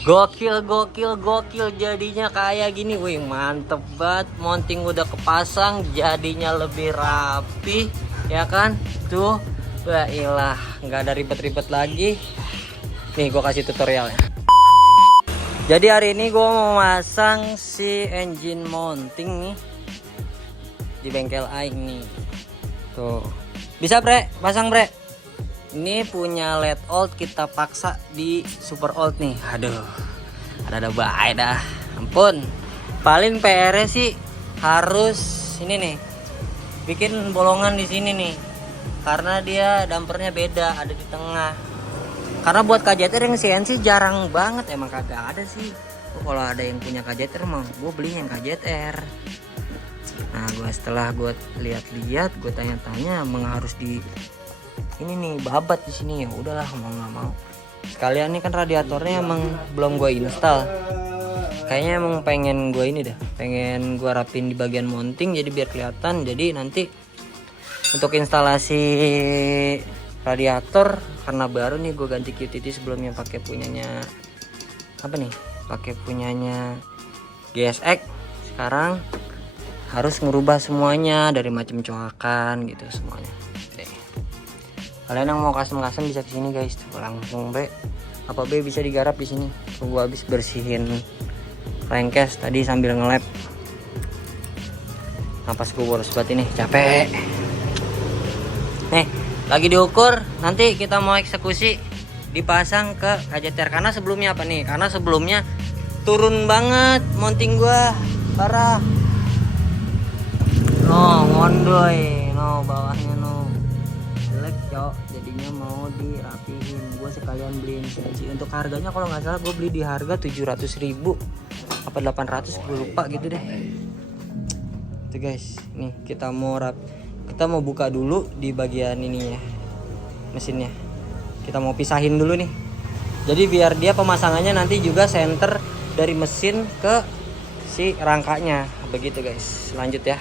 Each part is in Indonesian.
Gokil, gokil, gokil jadinya kayak gini. Wih, mantep banget. Mounting udah kepasang, jadinya lebih rapi, ya kan? Tuh, baiklah, nggak ada ribet-ribet lagi. Nih, gue kasih tutorialnya. Jadi hari ini gue mau masang si engine mounting nih di bengkel Aing nih. Tuh, bisa bre, pasang bre. Ini punya LED old, kita paksa di super old nih. Aduh, ada baik dah. Ampun. Paling PR sih harus ini nih, bikin bolongan di sini nih. Karena dia dampernya beda, ada di tengah. Karena buat KZR yang CNC jarang banget, emang kagak ada sih. Kalau ada yang punya KZR mah gue beli yang KZR. Nah, setelah gue lihat-lihat, gue tanya-tanya, emang harus di ini nih babat di sini. Ya udahlah, mau nggak mau sekalian. Nih kan radiatornya emang belum gue install, kayaknya emang pengen gue ini dah, pengen gue rapin di bagian mounting jadi biar kelihatan. Jadi nanti untuk instalasi radiator, karena baru nih gue ganti QTT, sebelumnya pakai punyanya apa nih, pakai punyanya GSX. Sekarang harus ngerubah semuanya dari macam coakan gitu semuanya. Kalian yang mau custom bisa kesini guys, langsung B apa B bisa digarap di sini. Gua habis bersihin rengkes tadi sambil ngelap. Napas gue boros banget ini, capek. Nih, lagi diukur, nanti kita mau eksekusi dipasang ke KZR. Karena sebelumnya apa nih? Karena sebelumnya turun banget mounting gua, parah. No, ngondoy, no bawahnya no. Jelek cok, jadinya mau dirapihin. Gue sekalian beliin CNC. Untuk harganya kalau nggak salah gue beli di harga 700.000 apa 800, gue lupa gitu deh. Tuh guys, nih kita mau buka dulu di bagian ini ya, mesinnya. Kita mau pisahin dulu nih. Jadi biar dia pemasangannya nanti juga center dari mesin ke si rangkanya. Begitu guys. Lanjut ya.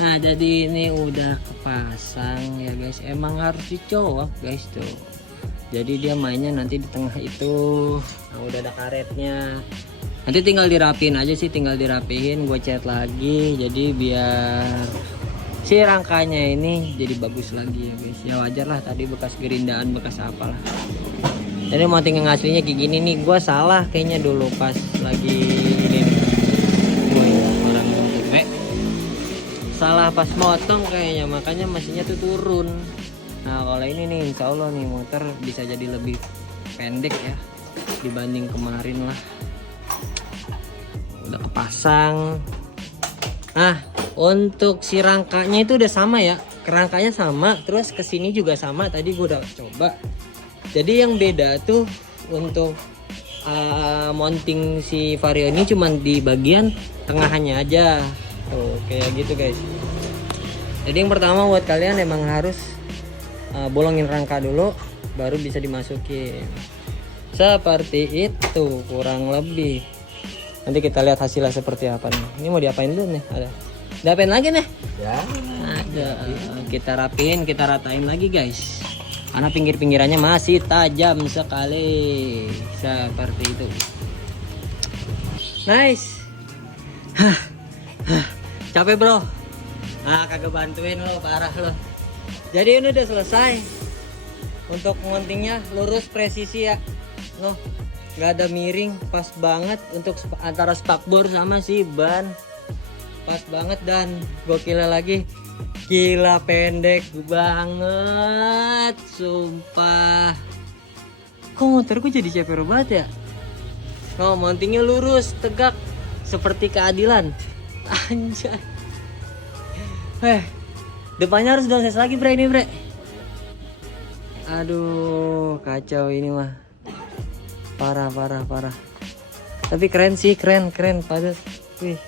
Nah, jadi ini udah kepasang ya guys. Emang harus dicolok guys tuh. Jadi dia mainnya nanti di tengah itu. Nah, udah ada karetnya. Nanti tinggal dirapiin aja sih, tinggal dirapihin. Gue cat lagi. Jadi biar si rangkanya ini jadi bagus lagi ya guys. Ya wajar lah, tadi bekas gerindaan, bekas apalah. Jadi mounting yang aslinya kayak gini nih. Gue salah kayaknya dulu pas lagi ini nih. Salah pas motong kayaknya, makanya mesinnya tuh turun. Nah kalau ini nih insya Allah nih motor bisa jadi lebih pendek ya dibanding kemarin lah. Udah kepasang. Nah untuk si rangkanya itu udah sama ya, kerangkanya sama, terus kesini juga sama. Tadi gue udah coba. Jadi yang beda tuh untuk mounting si Vario ini cuman di bagian tengahnya aja. Tuh kayak gitu guys. Jadi yang pertama buat kalian emang harus bolongin rangka dulu, baru bisa dimasukin. Seperti itu kurang lebih. Nanti kita lihat hasilnya seperti apa nih. Ini mau diapain dulu nih? Ada. Diapain lagi nih? Ya. Ada. Kita rapiin, kita ratain lagi guys. Karena pinggir-pinggirannya masih tajam sekali. Seperti itu. Nice. Capek bro. Nah kagak bantuin lo, parah lo. Jadi ini udah selesai. Untuk mountingnya lurus presisi ya. Loh, nggak ada miring, pas banget untuk antara spakbor sama si ban. Pas banget dan gokilnya lagi, gila pendek banget, sumpah. Kok motorku jadi ceper banget ya? Oh, mountingnya lurus, tegak, seperti keadilan. Anjay. Depannya harus downsize lagi bre ini bre. Aduh, kacau ini mah. Parah. Tapi keren sih, keren padat. Wih.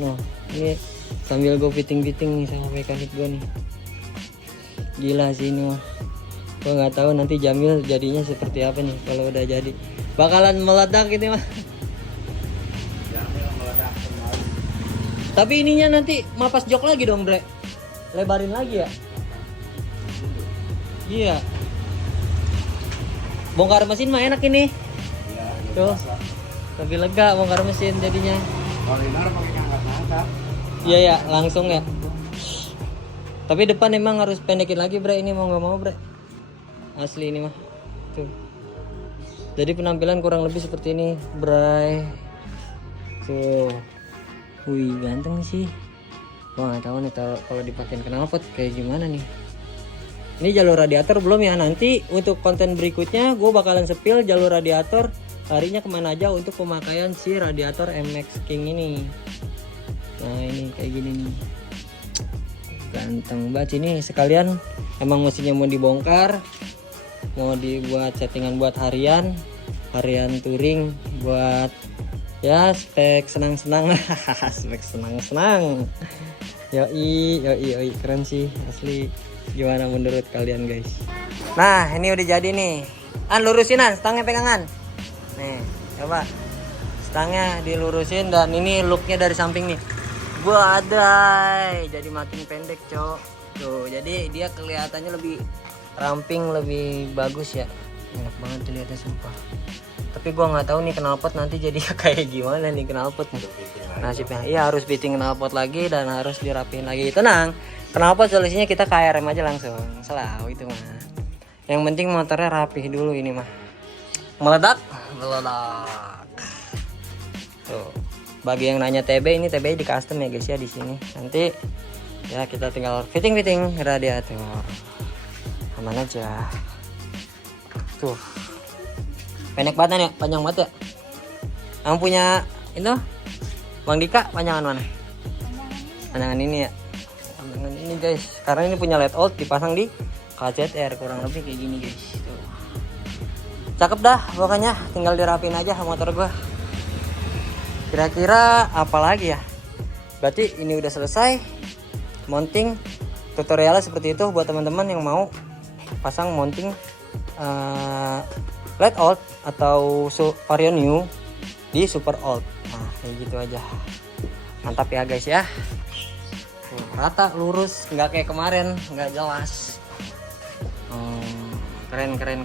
Nah, ini sambil gue fitting nih sama mekanik gue nih. Gila sih ini mah. Gue nggak tahu nanti Jamil jadinya seperti apa nih kalau udah jadi. Bakalan meledak ini mah. Tapi ininya nanti mapas jok lagi dong, Bre. Lebarin lagi ya? Iya. Bongkar mesin mah enak ini. Tuh. Lebih lega bongkar mesin jadinya. Iya ya, langsung ya. Tapi depan emang harus pendekin lagi, Bre. Ini mau nggak mau, Bre. Asli ini mah. Tuh. Jadi penampilan kurang lebih seperti ini, Bray. Tuh. Wih, ganteng sih. Gua nggak tahu nih kalau dipakein knalpot kayak gimana nih. Ini jalur radiator belum ya. Nanti untuk konten berikutnya gue bakalan sepil jalur radiator harinya kemana aja untuk pemakaian si radiator MX King ini. Nah ini kayak gini nih. Ganteng banget ini. Sekalian emang mesinnya mau dibongkar, mau dibuat settingan buat harian touring, buat ya spek senang-senang. Spek senang-senang. Yoi, keren sih asli. Gimana menurut kalian guys? Nah ini udah jadi nih. Lurusin stangnya pegangan. Nih coba stangnya dilurusin dan ini looknya dari samping nih. Badai, jadi makin pendek cok. Tuh jadi dia kelihatannya lebih ramping, lebih bagus ya. Enak banget dilihatnya sumpah. Tapi gua nggak tahu nih knalpot nanti jadi kayak gimana nih knalpot nasibnya. Iya harus fitting knalpot lagi dan harus dirapiin lagi. Tenang, knalpot solusinya kita ke ARM aja langsung. Selalu itu mah. Yang penting motornya rapih dulu ini mah. Meledak. Tuh. Bagi yang nanya TB, ini TB di custom ya guys ya di sini. Nanti ya kita tinggal fitting radiator. Aman aja. Tuh. Pendek banget ya, panjang banget ya. Yang punya itu Bang Dika panjangan mana? Panjangan ini ya. Panjangan ini guys. Karena ini punya LED old dipasang di KZR kurang lebih kayak gini guys. Tuh. Cakep dah pokoknya, tinggal dirapin aja motor gua. Kira-kira apa lagi ya? Berarti ini udah selesai mounting tutorialnya seperti itu buat teman-teman yang mau pasang mounting LED old atau Vario new di super old. Nah kayak gitu aja, mantap ya guys ya. Tuh, rata lurus, nggak kayak kemarin nggak jelas. Keren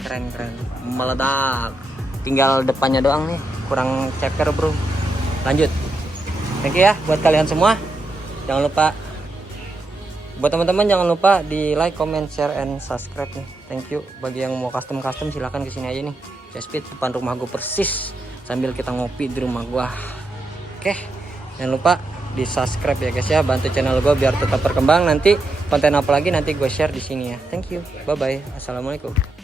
meledak. Tinggal depannya doang nih kurang ceker bro. Lanjut. Thank you ya buat kalian semua. Jangan lupa buat teman-teman jangan lupa di like, comment, share, and subscribe nih. Thank you. Bagi yang mau custom silahkan kesini aja nih. Speed depan rumah gue persis sambil kita ngopi di rumah gue. Oke, jangan lupa di subscribe ya guys ya. Bantu channel gue biar tetap berkembang. Nanti konten apa lagi nanti gue share di sini ya. Thank you. Bye bye. Assalamualaikum.